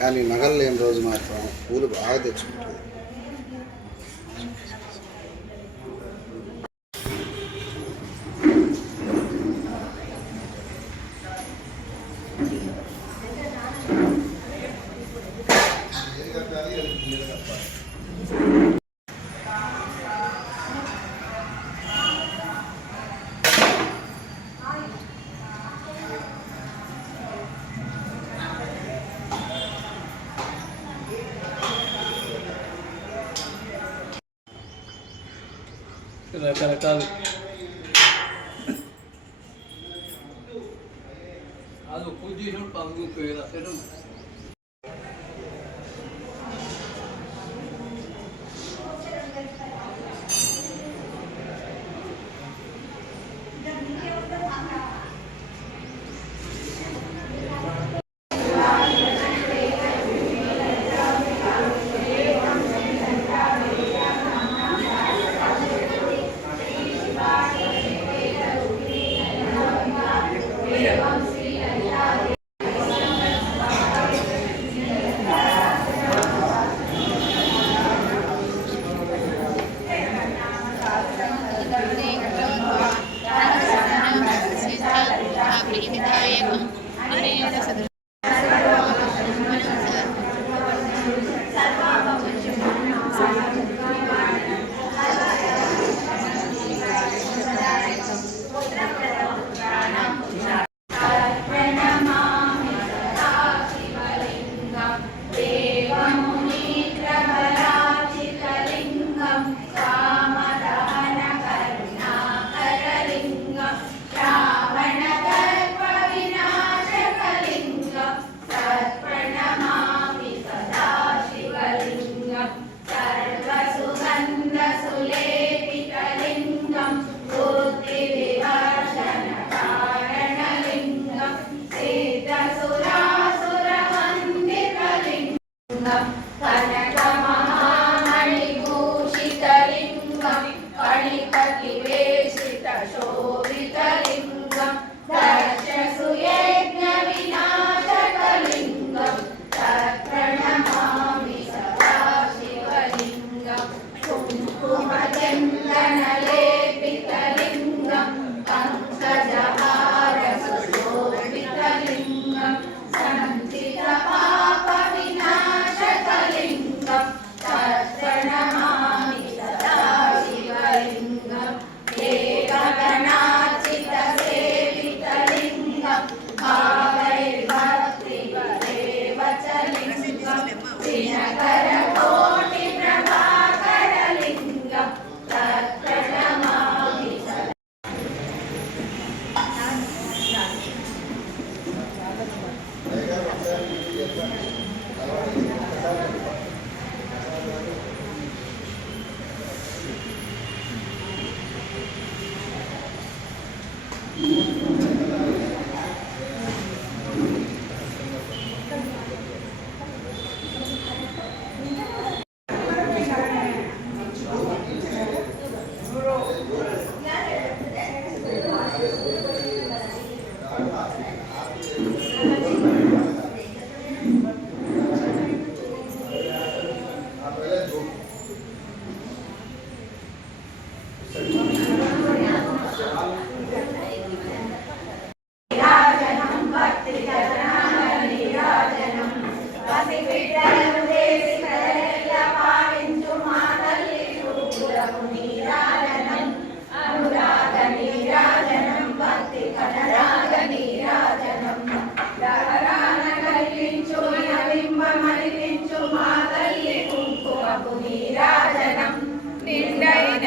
కానీ నగలు లేని రోజు మాత్రం పూలు బాగా తెచ్చుకుంటుంది. రకరకాలు అది పూజ చేసిన పంగు పేరు అసలు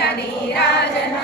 నీరాజనం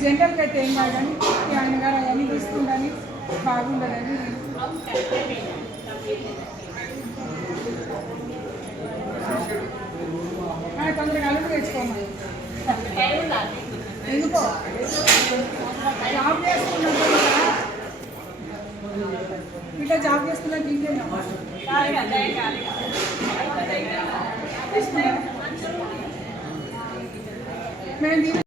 జనరల్గా అయితే ఏం కాదు కానీ ఆయన గారు అవన్నీ తీసుకుందని బాగుండదని తొందరగా అలుగు తెచ్చుకోమని ఎందుకో జాబ్ చేసుకున్నాం ఇట్లా జాబ్ చేసుకున్నా ఇంకేనా మేము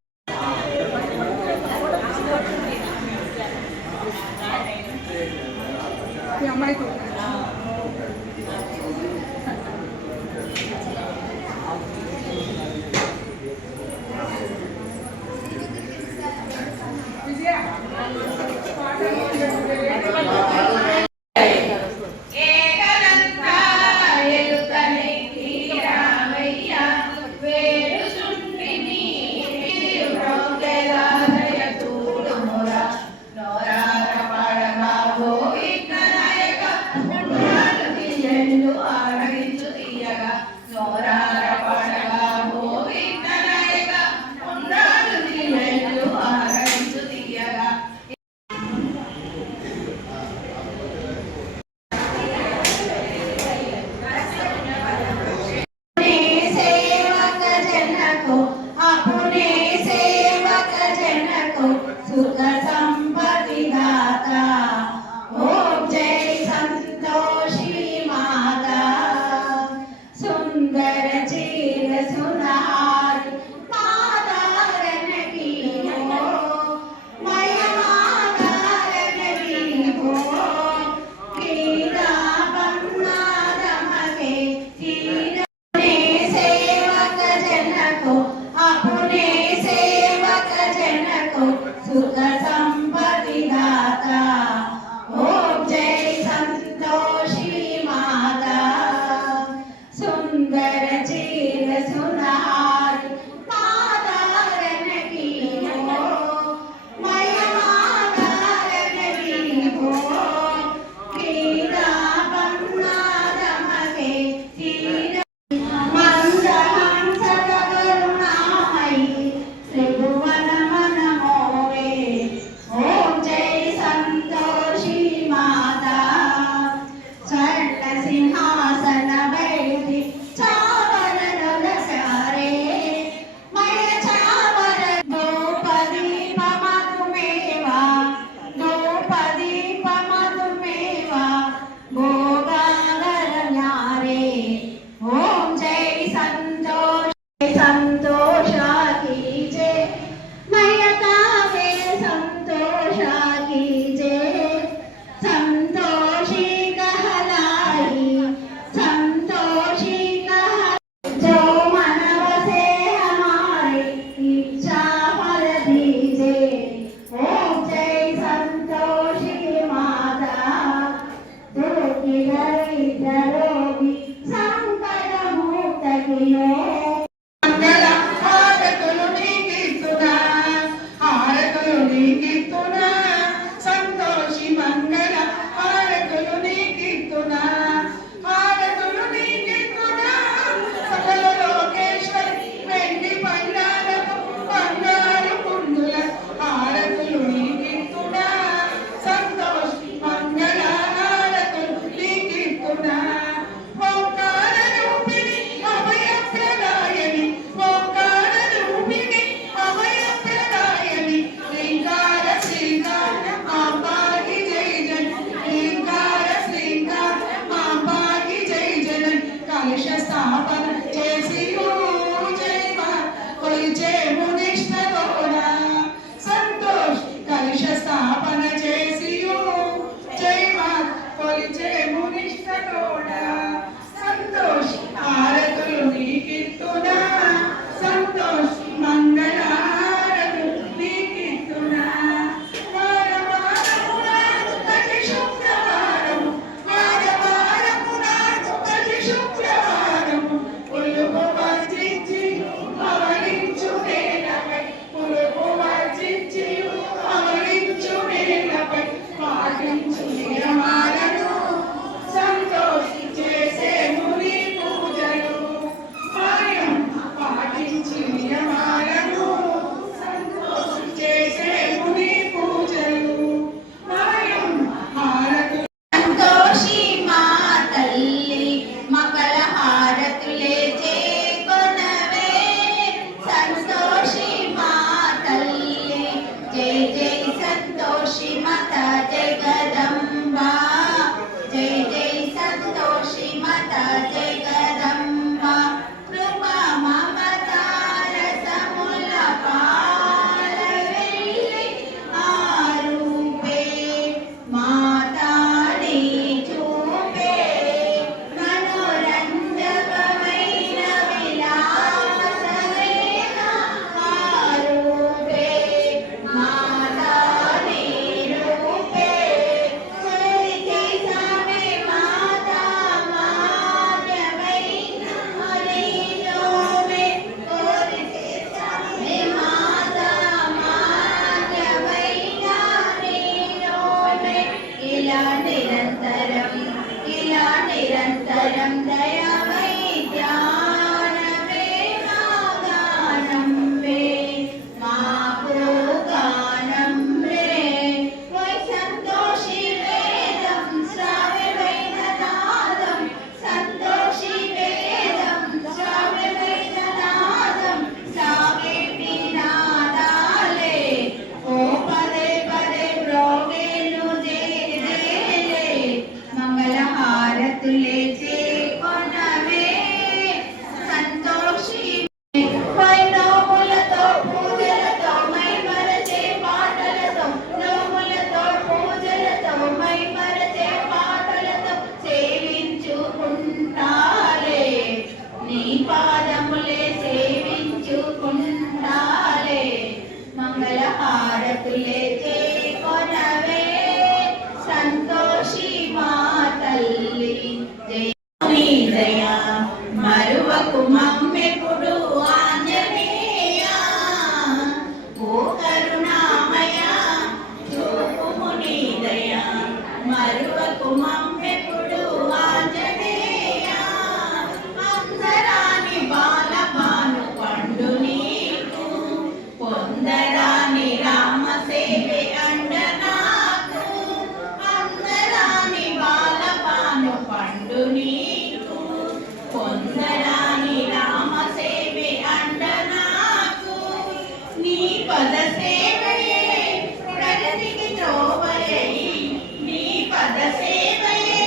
మీ అమ్మాయికి విజయ నోరార పడగా గోవింద నాయక ఇలా నిరంతరం దయామై ధ్యానమే మా గానం వే మా గానం రే వై సంతోషి వేదం శ్రావ్యమైన నాదం సంతోషి వేదం శ్రావ్యమైన నాదం సాగేటి నాదాలే ఓ పదే పదే బ్రోగేను జేలే మంగళ హారతులే చేకొనవే సంతోషి పై నోములతో పూజలతో మై మరచే పాటలతో నోములతో పూజలతో మై మరచే పాటలతో సేవించుకుంటాలే నీ పాదములే సేవించుకుంటాలే మంగళ హారతులే చేకొనవే సంతోషి మా తల్లి జయ నీ దయా మరువకు మమ్మెప్పుడు ఆంజనేయ ఓ కరుణామయ చూపుము నీ దయా మరువకు మమ్మెప్పుడు ఆంజనేయ అందరాని బాలబాను పండు నీకు పొందరాని రామ సేవే అండ నాకు అందరాని బాలబాను పండు నీకు పొందరాని రామ సేవే అండ నాకు నీ పద సేవయే ప్రగతికి త్రోవయై నీ పద సేవయే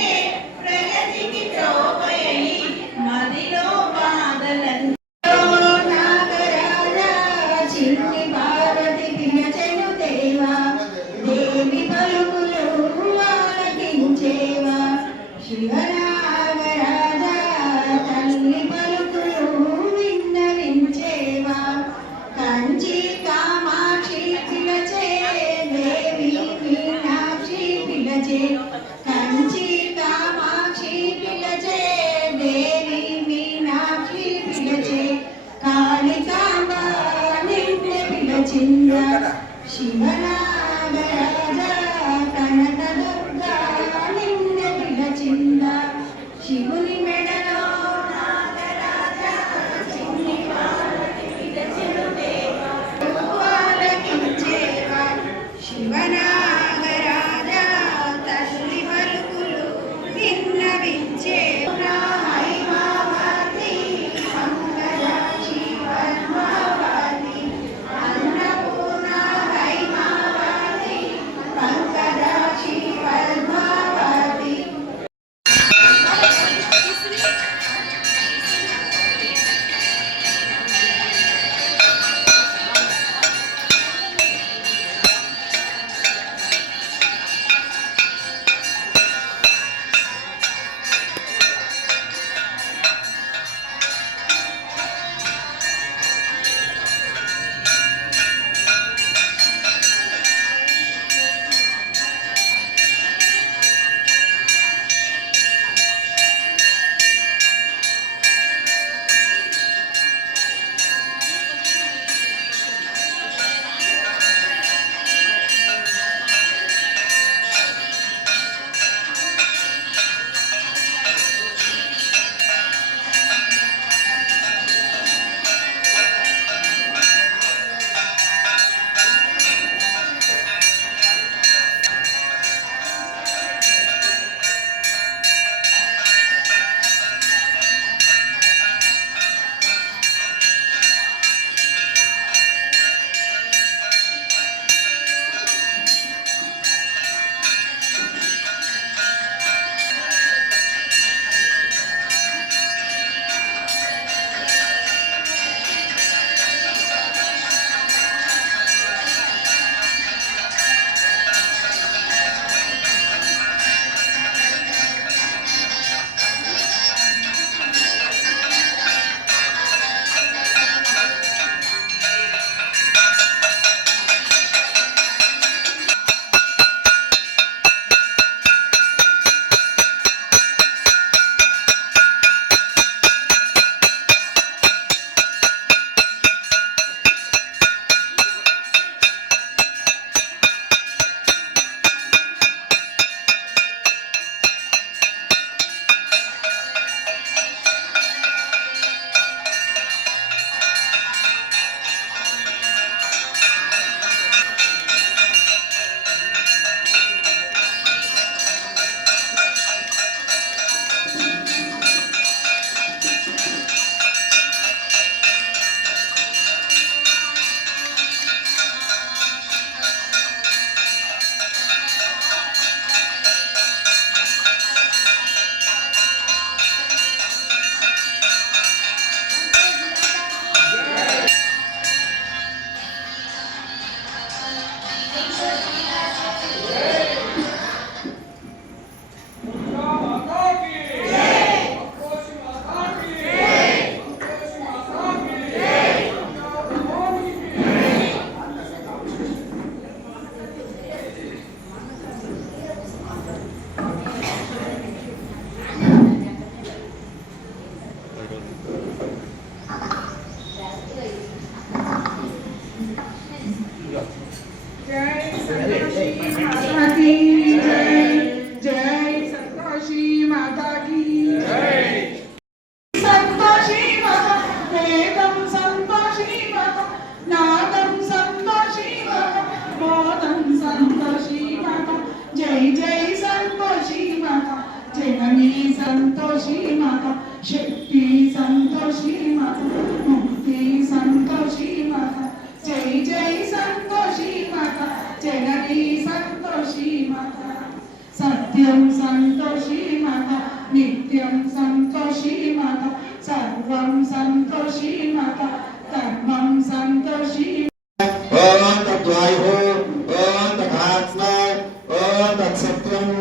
जय संतोषी माता जननी संतोषी माता शक्ति संतोषी माता मुक्ति संतोषी माता जय जय संतोषी माता जननी संतोषी माता सत्यं संतोषी माता नित्यं संतोषी माता सर्वं संतोषी माता धर्मं संतोषी ओम तद्वायुः ओम तथात्मा ओम तत्सत्यम्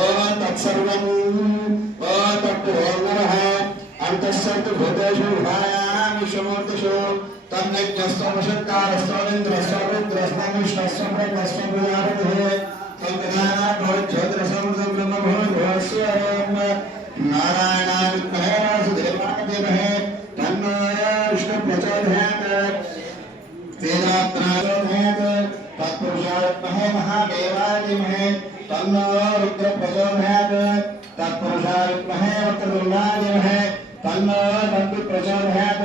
ओम तत्सर्वम् ओम तत्पुरोर्नरः अन्तःसर्वभूतेषु विषमूर्तिषु तन्नित्यस्तमशक्तारस्तोनिन्द्रस्वरुद्रस्वविष्णस्वब्रह्मस्वप्रजापतिः तद्गणानाद्भवज्योतिरसमृतं ब्रह्मभुवनस्य नारायणाय विद्महे वासुदेवाय धीमहि तन्नो विष्णुप्रचोदयात् तत्पुरुषाय महादेवाय धीमहि तन्नो रुद्र प्रचोदयात् तत्पुरुषाय विद्महे वक्रतुण्डाय धीमहि तन्नो दन्ति प्रचोदयात्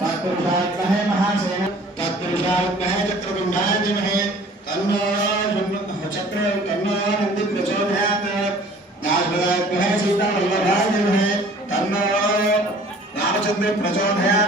तत्पुरुषाय विद्महे महासेन तत्पुरुषाय विद्महे चक्रतुण्डाय धीमहि तन्नो नन्दी प्रचोदयात् नारदाय विद्महे सीतावल्लभाय धीमहि तन्नो रामचन्द्र प्रचोदयात्